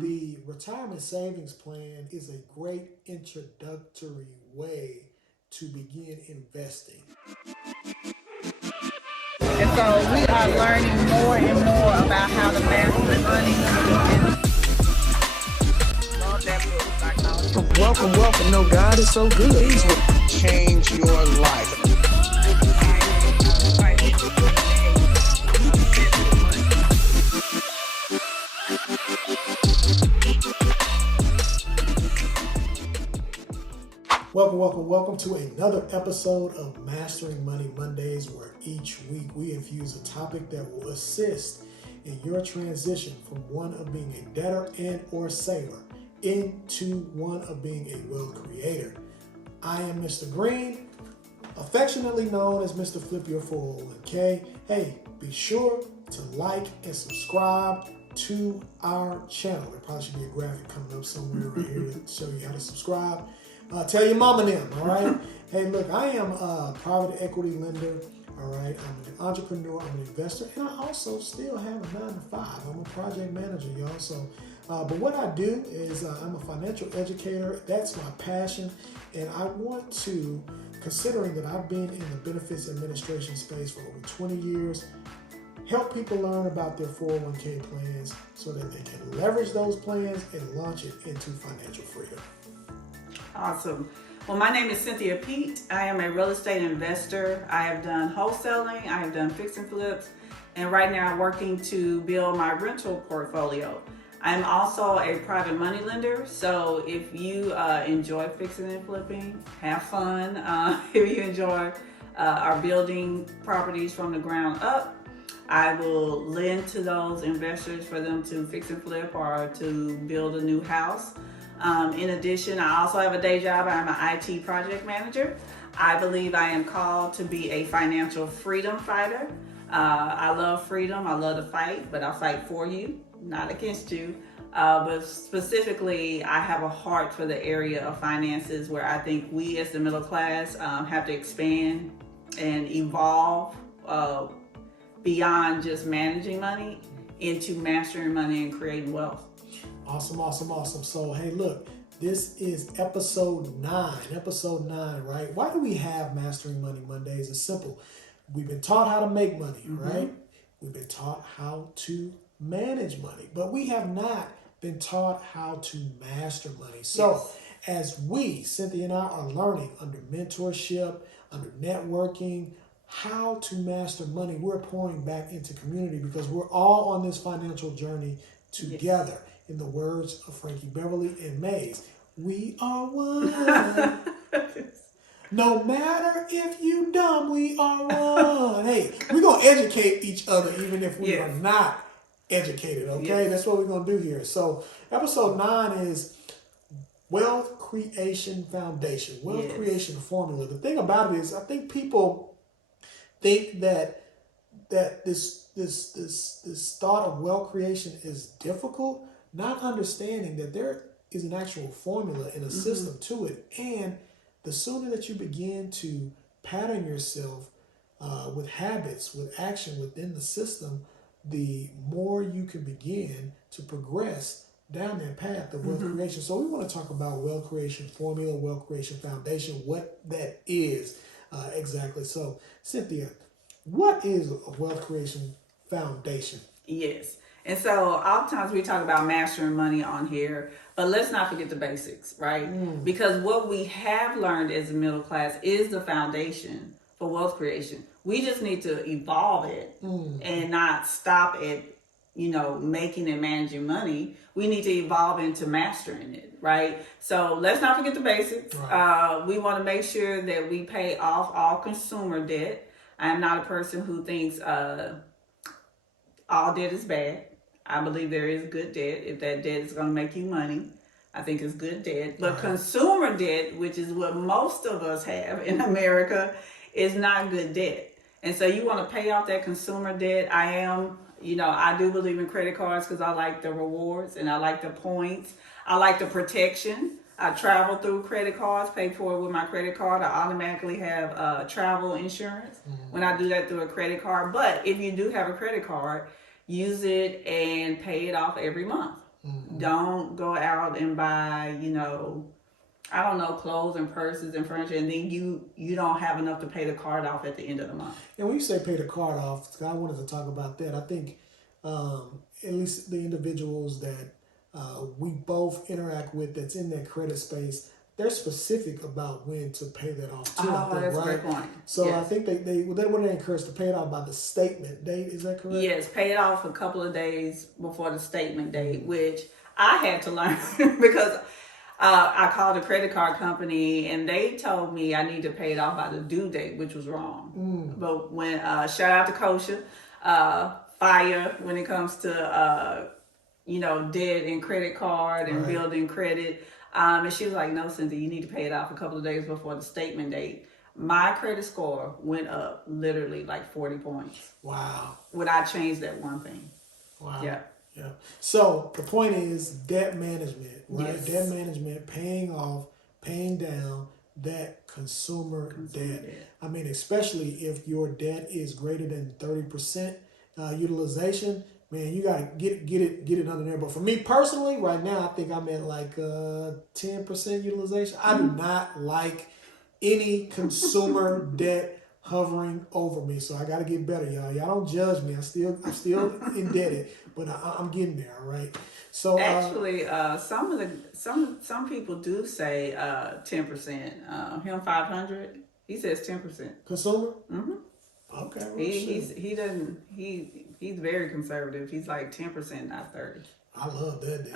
The retirement savings plan is a great introductory way to begin investing. And so we are learning more and more about how to master money. And love that book, Psychology. Welcome. No, God is so good. These will change your life. Welcome to another episode of Mastering Money Mondays, where each week we infuse a topic that will assist in your transition from one of being a debtor and or saver into one of being a wealth creator. I am Mr. Green, affectionately known as Mr. Flip Your 401k. Hey, be sure to like and subscribe to our channel. There probably should be a graphic coming up somewhere right here to show you how to subscribe. Tell your mom and them, all right? Hey, look, I am a private equity lender, all right? I'm an entrepreneur, I'm an investor, and I also still have a 9 to 5. I'm a project manager, y'all. So, but what I do is I'm a financial educator. That's my passion. And I want to, considering that I've been in the benefits administration space for over 20 years, help people learn about their 401k plans so that they can leverage those plans and launch it into financial freedom. Awesome. Well, my name is Cynthia Pete. I am a real estate investor. I have done wholesaling, I have done fix and flips, and right now I'm working to build my rental portfolio. I'm also a private money lender, so if you enjoy fixing and flipping, have fun. If you enjoy our building properties from the ground up, I will lend to those investors for them to fix and flip or to build a new house. In addition, I also have a day job. I'm an IT project manager. I believe I am called to be a financial freedom fighter. I love freedom. I love to fight, but I fight for you, not against you. But specifically, I have a heart for the area of finances where I think we as the middle class have to expand and evolve beyond just managing money into mastering money and creating wealth. Awesome. So, hey, look, this is episode 9, right? Why do we have Mastering Money Mondays? It's simple. We've been taught how to make money, right? We've been taught how to manage money, but we have not been taught how to master money. So, as we, Cynthia and I, are learning under mentorship, under networking, how to master money, we're pouring back into community because we're all on this financial journey together. In the words of Frankie Beverly and Mays, we are one. No matter if you dumb, we are one. Hey, we're going to educate each other even if we are not educated, okay? That's what we're going to do here. So episode 9 is Wealth Creation Foundation, Wealth Creation Formula. The thing about it is I think people think that this thought of wealth creation is difficult, not understanding that there is an actual formula and a system to it. And the sooner that you begin to pattern yourself with habits, with action within the system, the more you can begin to progress down that path of wealth creation. So we want to talk about wealth creation formula, wealth creation foundation, what that is exactly. So Cynthia, what is a wealth creation foundation? Yes. And so oftentimes we talk about mastering money on here, but let's not forget the basics, right? Because what we have learned as a middle class is the foundation for wealth creation. We just need to evolve it and not stop at, making and managing money. We need to evolve into mastering it, right? So let's not forget the basics. Right. We want to make sure that we pay off all consumer debt. I am not a person who thinks all debt is bad. I believe there is good debt. If that debt is going to make you money, I think it's good debt. But consumer debt, which is what most of us have in America, is not good debt. And so you want to pay off that consumer debt. I do believe in credit cards because I like the rewards and I like the points. I like the protection. I travel through credit cards, pay for it with my credit card. I automatically have travel insurance when I do that through a credit card. But if you do have a credit card, use it and pay it off every month. Don't go out and buy, I don't know, clothes and purses and furniture, and then you don't have enough to pay the card off at the end of the month. And when you say pay the card off, I wanted to talk about that. I think at least the individuals that we both interact with that's in that credit space, they're specific about when to pay that off too. I think, That's right? a great point. So Yes. I think they want to encourage to pay it off by the statement date. Is that correct? Yes, pay it off a couple of days before the statement date, which I had to learn because I called a credit card company and they told me I need to pay it off by the due date, which was wrong. But when shout out to Kosha, fire when it comes to debt and credit card and Right. building credit. And she was like, no, Cynthia, you need to pay it off a couple of days before the statement date. My credit score went up literally like 40 points Wow. when I changed that one thing. Wow. Yeah. Yeah. So the point is debt management, right? Yes. Debt management, paying off, paying down that consumer debt. debt. I mean, especially if your debt is greater than 30% utilization, man, you gotta get it under there. But for me personally, right now, I think I'm at like 10% utilization. I do not like any consumer debt hovering over me, so I gotta get better, y'all. Y'all don't judge me. I'm still indebted, but I'm getting there. All right. So Actually, some people do say 10%. Him 500, he says 10%. consumer. Okay. Well, He's very conservative. He's like 10%, not 30. I love that.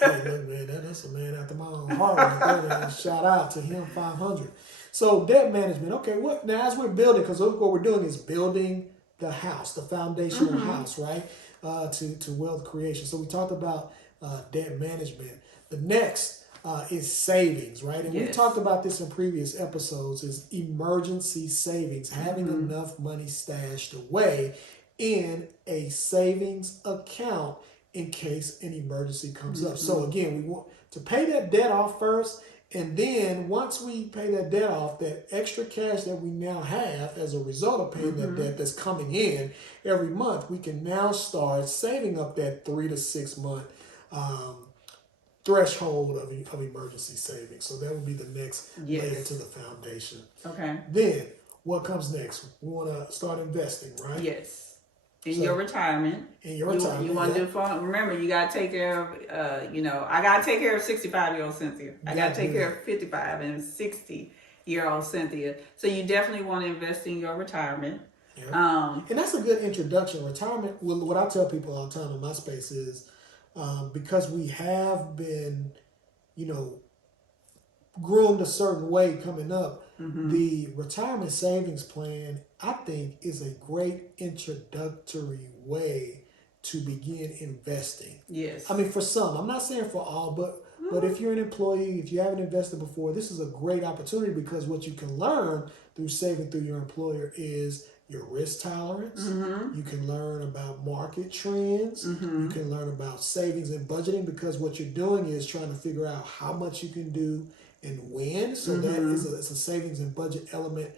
Hey, look, man, that's a man after my own heart right there. And shout out to him, 500. So debt management. Okay, what now? As we're building, because what we're doing is building the house, the foundational house, right? To wealth creation. So we talked about debt management. The next is savings, right? And we Yes. talked about this in previous episodes. Is emergency savings, having enough money stashed away in a savings account in case an emergency comes up. So again, we want to pay that debt off first, and then once we pay that debt off, that extra cash that we now have as a result of paying that debt that's coming in every month, we can now start saving up that 3 to 6 month threshold of emergency savings. So that would be the next Yes. layer to the foundation. Okay. Then what comes next? We want to start investing, right? Yes. In So- your retirement. In your retirement, You want to yeah. do fun. Remember, you got to take care of, I got to take care of 65-year-old Cynthia. I got to take care of 55 and 60-year-old Cynthia. So you definitely want to invest in your retirement. Yeah. And that's a good introduction. Retirement, well, what I tell people all the time in my space is because we have been, groomed a certain way coming up, the retirement savings plan, I think, is a great introductory way to begin investing. Yes. I mean, for some, I'm not saying for all, but if you're an employee, if you haven't invested before, this is a great opportunity because what you can learn through saving through your employer is your risk tolerance. You can learn about market trends. You can learn about savings and budgeting because what you're doing is trying to figure out how much you can do and when. So that is it's a savings and budget element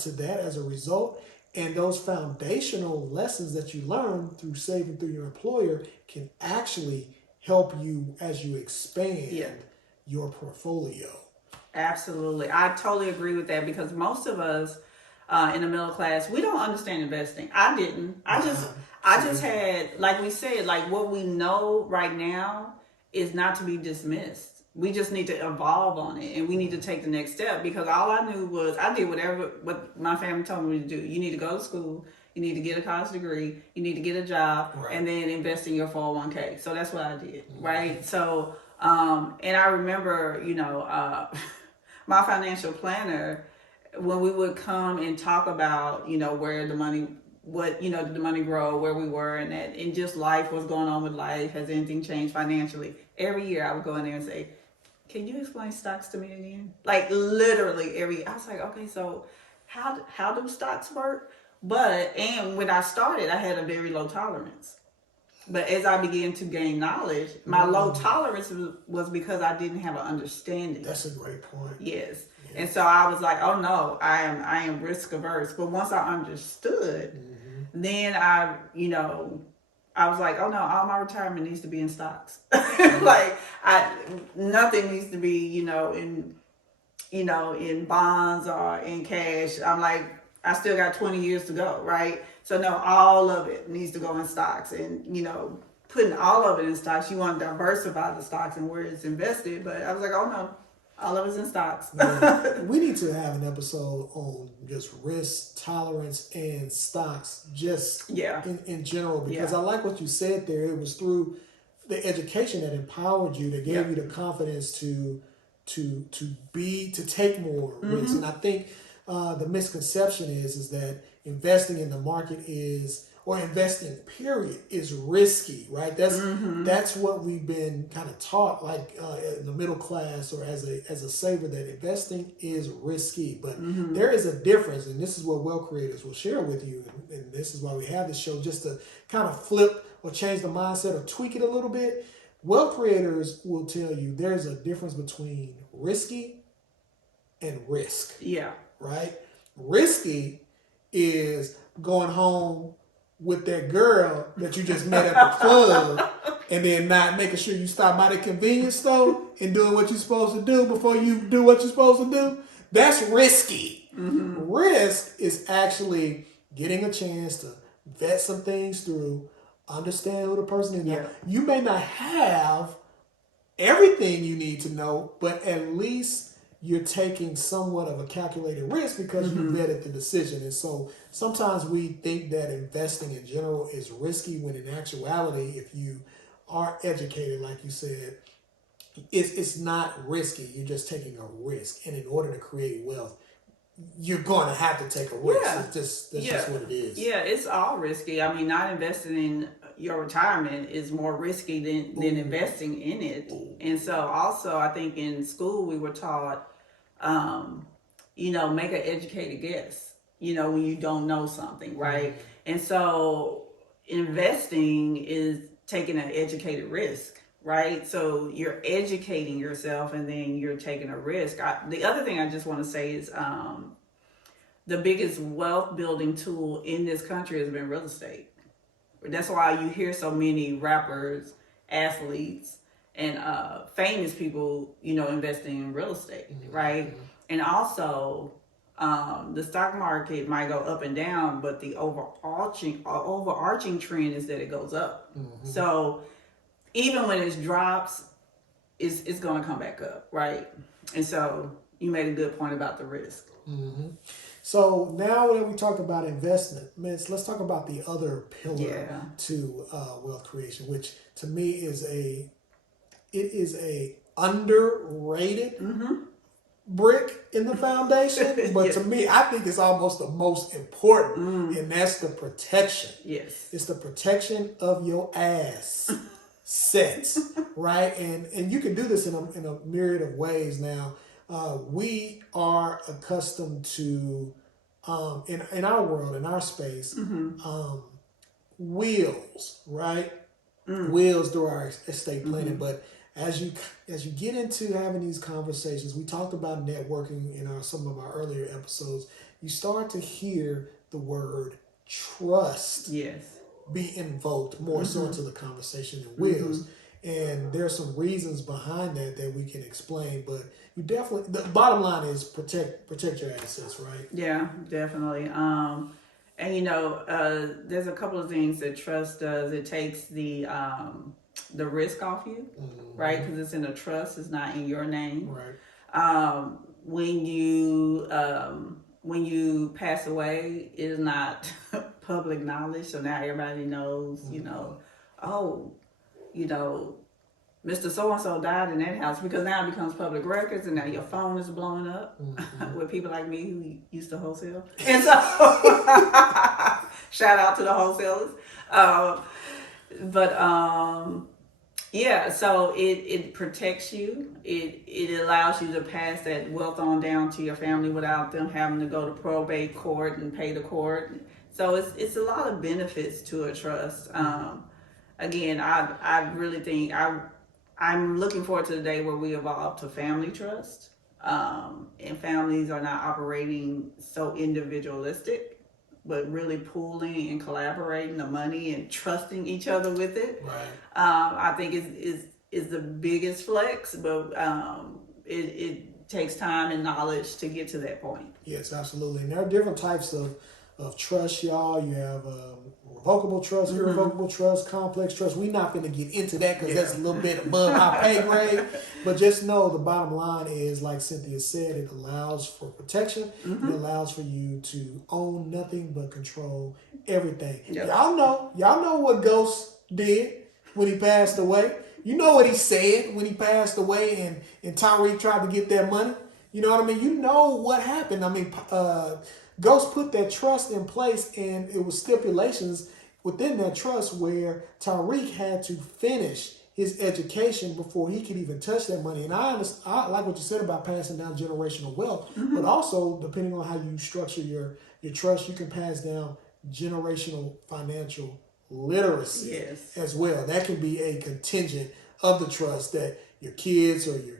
to that as a result. And those foundational lessons that you learn through saving through your employer can actually help you as you expand your portfolio. Absolutely. I totally agree with that because most of us in the middle class, we don't understand investing. I didn't. I just had, like we said, like what we know right now is not to be dismissed. We just need to evolve on it and we need to take the next step because all I knew was I did what my family told me to do. You need to go to school. You need to get a college degree. You need to get a job and then invest in your 401k. So that's what I did. Right. So, and I remember, my financial planner, when we would come and talk about, where the money, did the money grow, where we were and that, and just life, what's going on with life, has anything changed financially? Every year I would go in there and say, can you explain stocks to me again? Like literally I was like, okay, so how do stocks work? And when I started, I had a very low tolerance. But as I began to gain knowledge, my low tolerance was because I didn't have an understanding. That's a great point. Yes. And so I was like, oh no, I am risk averse. But once I understood, then I, I was like, oh no, all my retirement needs to be in stocks. Nothing needs to be, in bonds or in cash. I'm like, I still got 20 years to go, right? So no, all of it needs to go in stocks, and putting all of it in stocks, you want to diversify the stocks and where it's invested. But I was like, oh no, all of it's in stocks. Yeah. We need to have an episode on just risk tolerance and stocks, just in general, because I like what you said there. It was through the education that empowered you, that gave you the confidence to take more risks. And I think the misconception is that investing in the market or investing period is risky, right? That's what we've been kind of taught, like in the middle class or as a saver, that investing is risky. But there is a difference, and this is what wealth creators will share with you, and this is why we have this show, just to kind of flip or change the mindset or tweak it a little bit. Wealth creators will tell you there's a difference between risky and risk. Yeah. Right? Risky is going home with that girl that you just met at the club and then not making sure you stop by the convenience store and doing what you're supposed to do before you do what you're supposed to do. That's risky. Risk is actually getting a chance to vet some things through, understand who the person is. Now, you may not have everything you need to know, but at least you're taking somewhat of a calculated risk because you vetted the decision. And so sometimes we think that investing in general is risky, when in actuality, if you are educated, like you said, it's not risky. You're just taking a risk. And in order to create wealth, you're going to have to take a risk. Yeah. That's just what it is. Yeah, it's all risky. I mean, not investing in your retirement is more risky than investing in it. And so also, I think in school we were taught, make an educated guess, when you don't know something, right? And so investing is taking an educated risk, right? So you're educating yourself and then you're taking a risk. The other thing I just want to say is the biggest wealth building tool in this country has been real estate. That's why you hear so many rappers, athletes, and famous people, investing in real estate, right? And also, the stock market might go up and down, but the overarching trend is that it goes up. So even when it drops, it's going to come back up, right? And so you made a good point about the risk. So now that we talked about investment, let's talk about the other pillar to wealth creation, which to me is a underrated brick in the foundation, but to me, I think it's almost the most important, and that's the protection. Yes, it's the protection of your ass sets, right? And you can do this in a myriad of ways. Now, we are accustomed to in our world, in our space, wills, right? Wills through our estate planning, but as you get into having these conversations, we talked about networking in some of our earlier episodes. You start to hear the word trust be invoked more so into the conversation than wills. And there's some reasons behind that we can explain, but you definitely, the bottom line is protect your assets, right? Yeah, definitely. And there's a couple of things that trust does. It takes the risk off you, right? Because it's in a trust, it's not in your name. Right. When you pass away, it is not public knowledge, so now everybody knows. Mr. So-and-so died in that house, because now it becomes public records, and now your phone is blowing up with people like me who used to wholesale. And so, shout out to the wholesalers. So it protects you. It allows you to pass that wealth on down to your family without them having to go to probate court and pay the court. So it's a lot of benefits to a trust. Again, I really think I'm looking forward to the day where we evolve to family trust, and families are not operating so individualistic. but really pooling and collaborating the money and trusting each other with it. Right. I think is the biggest flex, but it takes time and knowledge to get to that point. Yes, absolutely. And there are different types of trust, y'all. You have revocable trust, irrevocable trust, complex trust. We're not going to get into that because that's a little bit above our pay grade. But just know the bottom line is, like Cynthia said, it allows for protection. It allows for you to own nothing but control everything. Yep. Y'all know what Ghost did when he passed away. You know what he said when he passed away and Tyreek tried to get that money. You know what I mean? You know what happened. I mean, Ghost put that trust in place, and it was stipulations within that trust where Tyreek had to finish his education before he could even touch that money. And I like what you said about passing down generational wealth, but also depending on how you structure your trust, you can pass down generational financial literacy as well. That can be a contingent of the trust that your kids or your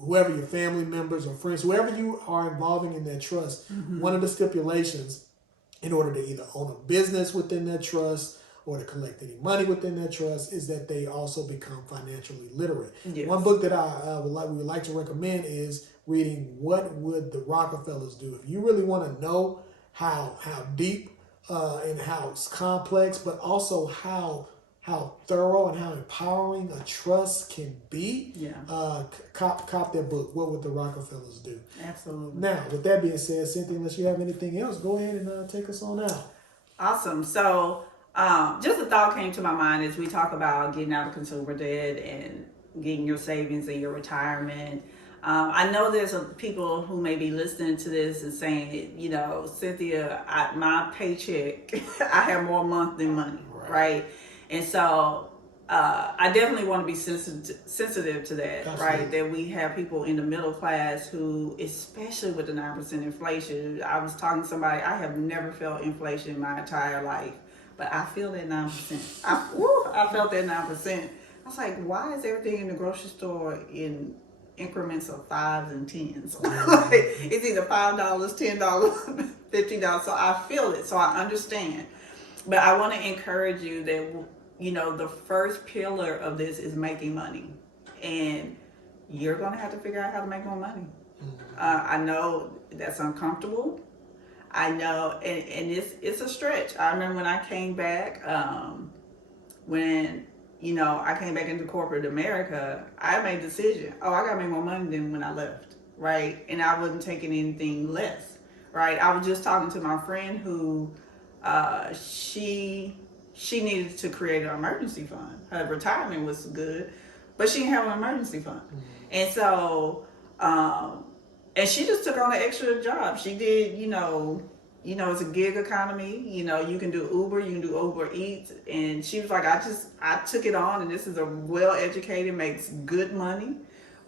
whoever, your family members or friends, whoever you are involving in that trust, one of the stipulations in order to either own a business within that trust or to collect any money within that trust is that they also become financially literate. Yes. One book that we would like to recommend is reading What Would the Rockefellers Do? If you really want to know how deep and how it's complex, but also how thorough and how empowering a trust can be. Cop that book, What Would the Rockefellers Do? Absolutely. Now, with that being said, Cynthia, unless you have anything else, go ahead and take us on out. Awesome. So just a thought came to my mind as we talk about getting out of consumer debt and getting your savings and your retirement. I know there's people who may be listening to this and saying, you know, Cynthia, my paycheck, I have more month than money, right? And so I definitely want to be sensitive to that, Absolutely. right? That we have people in the middle class who, especially with the 9% inflation, I was talking to somebody, I have never felt inflation in my entire life, but I feel that 9%. I felt that 9%. I was like, why is everything in the grocery store in increments of 5s and 10s? Like, it's either $5, $10, $15. So I feel it. So I understand. But I want to encourage you that, you know, the first pillar of this is making money. And you're going to have to figure out how to make more money. I know that's uncomfortable. I know, and it's a stretch. I remember when I came back, when, you know, I came back into corporate America, I made a decision. I got to make more money than when I left, right? And I wasn't taking anything less, right? I was just talking to my friend who, she needed to create an emergency fund. Her retirement was good, but she didn't have an emergency fund. And so, and she just took on an extra job. She did, you know, it's a gig economy. You know, you can do Uber, you can do Uber Eats. And she was like, I took it on, and this is a well-educated, makes good money,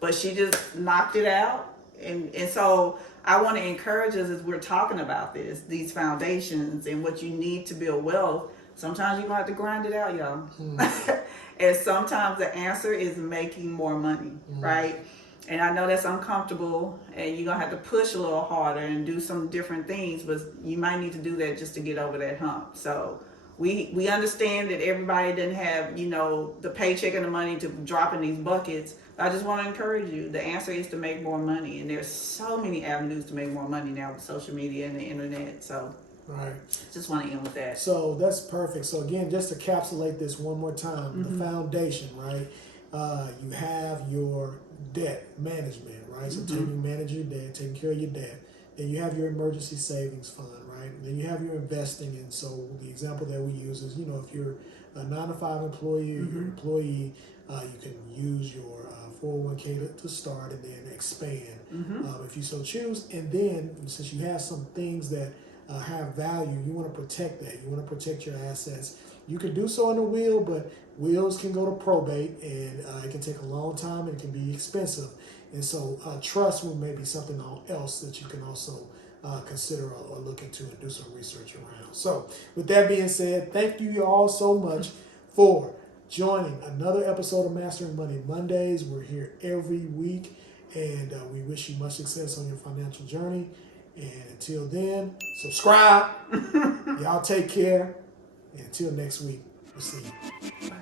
but she just knocked it out. And so I want to encourage us as we're talking about these foundations and what you need to build wealth. Sometimes you're going to have to grind it out, y'all. And sometimes the answer is making more money, right? And I know that's uncomfortable and you're going to have to push a little harder and do some different things, but you might need to do that just to get over that hump. So we understand that everybody doesn't have, you know, the paycheck and the money to drop in these buckets. I just want to encourage you. The answer is to make more money. And there's so many avenues to make more money now with social media and the internet. So just want to end with that. So that's perfect. So again, just to encapsulate this one more time, the foundation, right? You have your debt management, right? So managing your debt, taking care of your debt. Then you have your emergency savings fund, right? And then you have your investing. And so the example that we use is, you know, if you're a 9-to-5 employee, you're an employee, you can use your 401k to start and then expand if you so choose. And then since you have some things that have value, you want to protect that. You want to protect your assets. You can do so in a will, but wills can go to probate, and it can take a long time and it can be expensive. And so trust will maybe something else that you can also consider or look into and do some research around. So with that being said, thank you all so much for joining another episode of Mastering Money Mondays. We're here every week, and we wish you much success on your financial journey. And until then, subscribe. Y'all take care. And until next week, we'll see you. Bye.